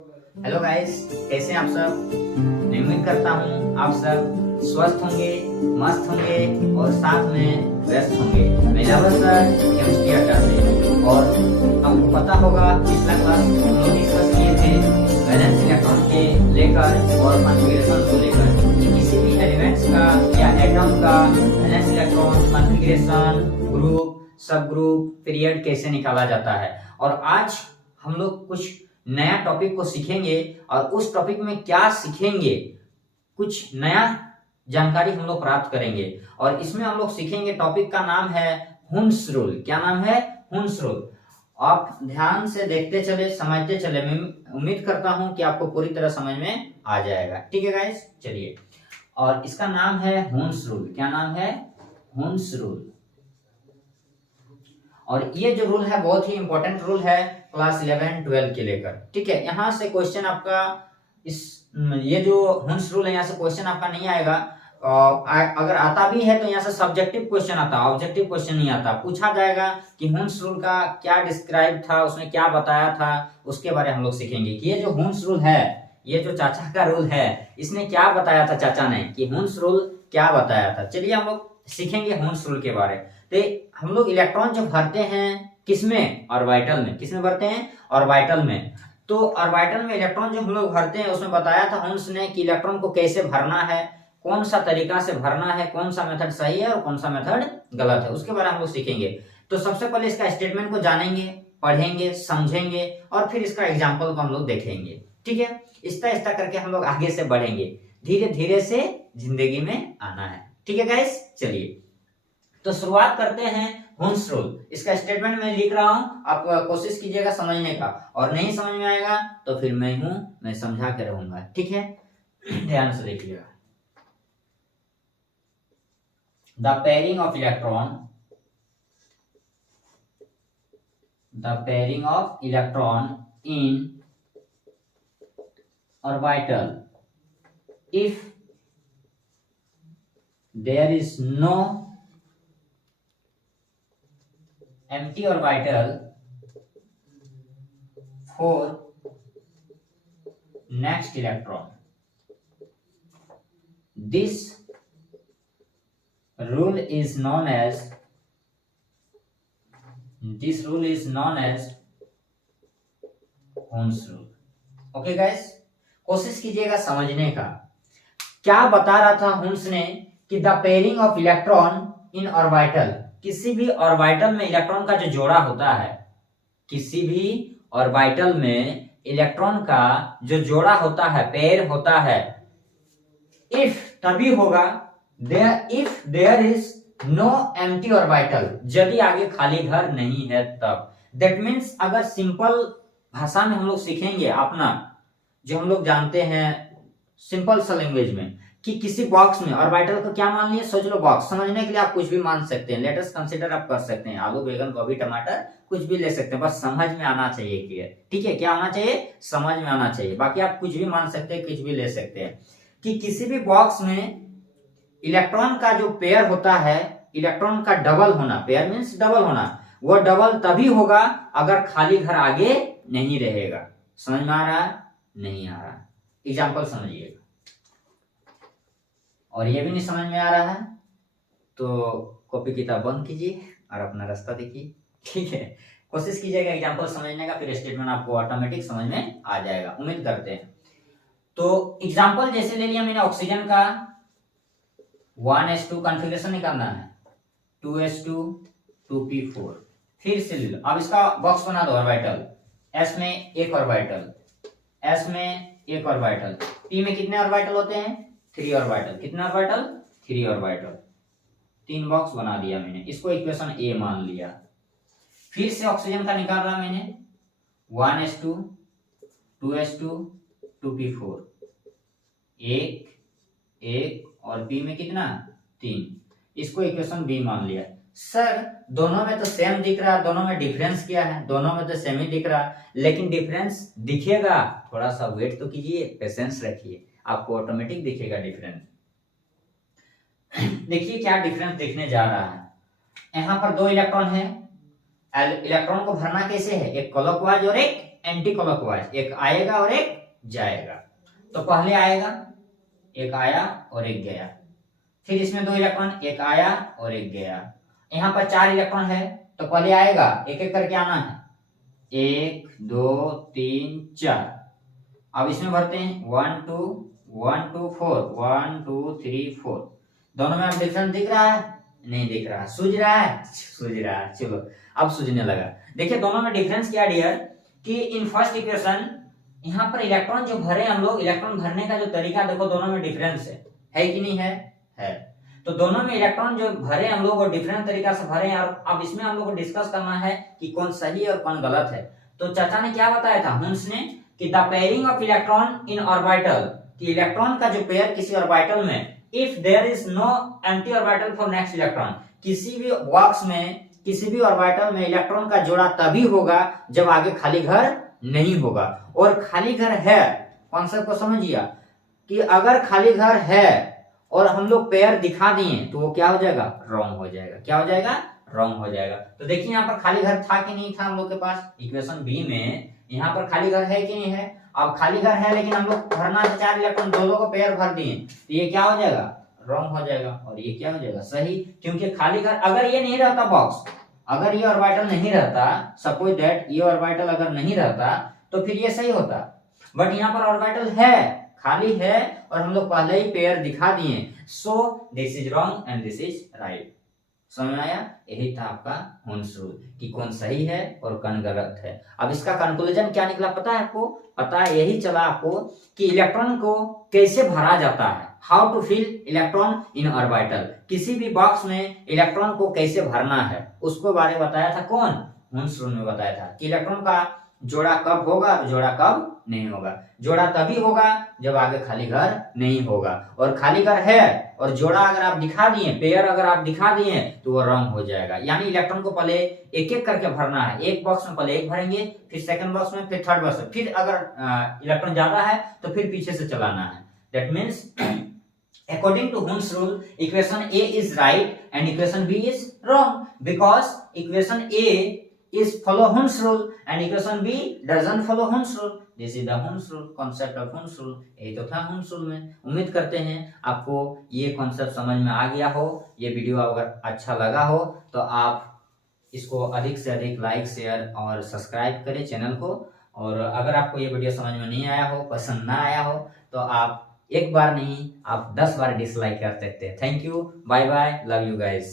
Hello guys, कैसे हैं आप सब। मैं उम्मीद करता हूँ आप सब स्वस्थ होंगे, मस्त होंगे और साथ में व्यस्त होंगे। मैं लवर सर केमिस्ट्री अड्डा से। और आपको पता होगा पिछला क्लास हम लोग डिस्कस किए थे वैलेंस इलेक्ट्रॉन के लेकर और कॉन्फ़िगरेशन को लेकर कि किसी भी एलिमेंट्स का या एटम का वैलेंस इलेक्ट्रॉन, कॉन्फ़िगरेशन, ग्रुप, सब ग्रुप, पीरियड कैसे निकाला जाता है। और आज हम लोग कुछ नया टॉपिक को सीखेंगे और उस टॉपिक में क्या सीखेंगे, कुछ नया जानकारी हम लोग प्राप्त करेंगे। और इसमें हम लोग सीखेंगे, टॉपिक का नाम है हुन्स रूल। क्या नाम है? Hund's rule. आप ध्यान से देखते चले, समझते चले। मैं उम्मीद करता हूं कि आपको पूरी तरह समझ में आ जाएगा। ठीक है गाइस, चलिए। और इसका नाम है हुन्स रूल। क्या नाम है? Hund's rule. और ये जो रूल है बहुत ही इंपॉर्टेंट रूल है क्लास 11-12 के लेकर। ठीक है, यहाँ से क्वेश्चन आपका ये जो हुन्स रूल है, यहाँ से क्वेश्चन आपका नहीं आएगा। अगर आता भी है तो यहाँ से सब्जेक्टिव क्वेश्चन आता, ऑब्जेक्टिव क्वेश्चन नहीं आता। पूछा जाएगा कि हुन्स रूल का क्या डिस्क्राइब था, उसने क्या बताया था, उसके बारे में हम लोग सीखेंगे कि ये जो हुन्स रूल है, ये जो चाचा का रूल है, इसने क्या बताया था चाचा ने, कि हुन्स रूल क्या बताया था। चलिए हम लोग सीखेंगे हुन्स रूल के बारे। तो हम लोग इलेक्ट्रॉन जो भरते हैं किसमें? ऑर्बिटल में। किसमें भरते हैं? ऑर्बिटल में। तो ऑर्बिटल में इलेक्ट्रॉन जो हम लोग भरते हैं उसमें बताया था हुन्स ने कि इलेक्ट्रॉन को कैसे भरना है, कौन सा तरीका से भरना है, कौन सा मेथड सही है और कौन सा मेथड गलत है, उसके बारे में हम लोग सीखेंगे। तो सबसे पहले इसका स्टेटमेंट को जानेंगे, पढ़ेंगे, समझेंगे और फिर इसका एग्जाम्पल को हम लोग देखेंगे। ठीक है, इस्ता इस्ता करके हम लोग आगे से बढ़ेंगे, धीरे धीरे से जिंदगी में आना है। ठीक है गाइस, चलिए तो शुरुआत करते हैं हुन्स रूल। इसका स्टेटमेंट मैं लिख रहा हूं, आप कोशिश कीजिएगा समझने का, और नहीं समझ में आएगा तो फिर मैं समझा के रहूंगा। ठीक है, ध्यान से देखिएगा। The pairing of electron in orbital, if there is no empty orbital for next electron. This rule is known as Hund's rule. Okay guys, कोशिश कीजिएगा समझने का। क्या बता रहा था हुन्स ने कि the pairing of electron in orbital, किसी भी ऑर्बिटल में इलेक्ट्रॉन का जो जोड़ा होता है, किसी भी ऑर्बिटल में इलेक्ट्रॉन का जो जोड़ा होता है, पेयर होता है, इफ तभी होगा if there is no empty orbital, यदि आगे खाली घर नहीं है तब। दैट मीन्स अगर सिंपल भाषा में हम लोग सीखेंगे अपना जो हम लोग जानते हैं सिंपल सा लैंग्वेज में, कि किसी बॉक्स में ऑर्बिटल को क्या मान लिया, सोच लो बॉक्स। समझने के लिए आप कुछ भी मान सकते हैं, लेट अस कंसीडर आप कर सकते हैं, आलू, बैगन, गोभी, टमाटर, कुछ भी ले सकते हैं, बस समझ में आना चाहिए क्लियर। ठीक है, क्या आना चाहिए? समझ में आना चाहिए। बाकी आप कुछ भी मान सकते हैं, कुछ भी ले सकते हैं। कि किसी भी बॉक्स में इलेक्ट्रॉन का जो पेयर होता है, इलेक्ट्रॉन का डबल होना, पेयर मीन्स डबल होना, वो डबल तभी होगा अगर खाली घर आगे नहीं रहेगा। समझ में आ रहा है? नहीं आ रहा? एग्जाम्पल समझिएगा। और ये भी नहीं समझ में आ रहा है तो कॉपी किताब बंद कीजिए और अपना रास्ता देखिए। ठीक है, कोशिश कीजिएगा एग्जाम्पल समझने का, फिर स्टेटमेंट आपको ऑटोमेटिक समझ में आ जाएगा, उम्मीद करते हैं। तो एग्जाम्पल जैसे ले लिया मैंने ऑक्सीजन का, 1s2 कॉन्फ़िगरेशन निकालना है, 2s2 2p4। फिर से ले लो, अब इसका बॉक्स बना दो ऑर्बिटल। s में एक ऑर्बिटल, s में एक ऑर्बिटल, p में कितने ऑर्बिटल होते हैं? 3 ऑर्बिटल। कितने ऑर्बिटल? 3 ऑर्बिटल। 3 बॉक्स बना दिया मैंने, इसको इक्वेशन ए मान लिया। फिर से ऑक्सीजन का निकाल रहा मैंने, 1s2 2s2 2p4, एक और p में कितना? 3, इसको इक्वेशन बी मान लिया। सर दोनों में तो सेम दिख रहा है, दोनों में डिफरेंस क्या है? दोनों में तो सेम ही दिख रहा है, लेकिन डिफरेंस दिखेगा, थोड़ा सा वेट तो कीजिए, पेशेंस रखिए, आपको ऑटोमेटिक दिखेगा डिफरेंस। देखिए क्या डिफरेंस दिखने जा रहा है। यहाँ पर 2 इलेक्ट्रॉन है, इलेक्ट्रॉन को भरना कैसे है? एक क्लॉकवाइज और एक एंटी क्लॉकवाइज, एक आएगा और एक जाएगा। तो पहले आएगा, एक आया और एक गया, फिर इसमें 2 इलेक्ट्रॉन, एक आया और एक गया। यहाँ पर 4 इलेक्ट्रॉन है, तो पहले आएगा, एक एक करके आना है, 1 2 3 4। अब इसमें भरते हैं 1 2 1 2 4 1 2 3 4। दोनों में अब डिफरेंस दिख रहा है? नहीं दिख रहा। सूझ रहा है? सूझ रहा है। चलो अब सूझने लगा। देखिए दोनों में डिफरेंस क्या डियर, कि इन फर्स्ट इक्वेशन यहाँ पर इलेक्ट्रॉन जो भरे हम लोग, इलेक्ट्रॉन भरने का जो तरीका देखो दोनों में डिफरेंस है कि नहीं है? है। तो दोनों में इलेक्ट्रॉन जो भरे हम लोग वो डिफरेंट तरीका से भरे हैं। और अब इसमें हम लोग को डिस्कस करना है कि कौन सही और कौन गलत है। तो चाचा ने क्या बताया था, हुंस ने, कि the pairing of electron in orbital, कि इलेक्ट्रॉन का जो पेयर किसी ऑर्बिटल में, if there is no anti orbital for next electron, किसी भी बॉक्स में, किसी भी ऑर्बिटल में इलेक्ट्रॉन का जोड़ा तभी होगा जब आगे खाली घर नहीं होगा। और खाली घर है, कॉन्सेप्ट को समझिए, कि अगर खाली घर है और हम लोग पेयर दिखा दिए तो वो क्या हो जाएगा? रॉन्ग हो जाएगा। क्या हो जाएगा? रॉन्ग हो जाएगा। तो देखिए यहाँ पर खाली घर था कि नहीं था हम लोग के पास, इक्वेशन बी में यहाँ पर खाली घर है कि नहीं है? अब खाली घर है, लेकिन हम लोग भरना है 4 इलेक्ट्रॉन, दोनों को पेयर भर दिए, तो ये क्या हो जाएगा? रॉन्ग हो जाएगा। और ये क्या हो जाएगा? सही। क्योंकि खाली घर, अगर ये नहीं रहता बॉक्स, अगर ये ऑर्बिटल नहीं रहता, सपोज दैट ये ऑर्बिटल अगर नहीं रहता तो फिर ये सही होता। बट यहाँ पर ऑर्बिटल है, खाली है, और हम लोग पहले ही पेयर दिखा दिए। So this is wrong and this is right. समझ में आया? यही था आपका हुंस रूल, कि कौन सही है और कौन गलत है। अब इसका कंक्लूजन क्या निकला पता है आपको? पता है, यही चला आपको कि इलेक्ट्रॉन को कैसे भरा जाता है, how to fill electron in orbital, किसी भी बॉक्स में इलेक्ट्रॉन को कैसे भरना है, उसको बारे में बताया था। कौन? हुंस रूल में बताया था कि इलेक्ट्रॉन का जोड़ा कब होगा और जोड़ा कब नहीं होगा। जोड़ा तभी होगा जब आगे खाली घर नहीं होगा, और खाली घर है और जोड़ा अगर आप दिखा दिए, पेयर अगर आप दिखा दिए, तो वो रॉन्ग हो जाएगा। यानी इलेक्ट्रॉन को पहले एक एक करके भरना है। एक बॉक्स में पहले एक भरेंगे, फिर सेकंड बॉक्स में, फिर थर्ड बॉक्स में, फिर अगर इलेक्ट्रॉन ज्यादा है तो फिर पीछे से चलाना है। That means according to Hund's rule, equation A is right and equation B is wrong, because equation A is follow Hund's rule and equation B doesn't follow Hund's rule. This is the Hund's rule, concept of Hund's rule. यही तो था Hund's rule में। उम्मीद करते हैं आपको ये concept समझ में आ गया हो। ये वीडियो अगर अच्छा लगा हो तो आप इसको अधिक से अधिक लाइक, शेयर और सब्सक्राइब करें चैनल को। और अगर आपको ये वीडियो समझ में नहीं आया हो, पसंद ना आया हो, तो आप एक बार नहीं, आप 10 बार डिसलाइक कर सकते हैं। Thank you, bye bye, love you guys.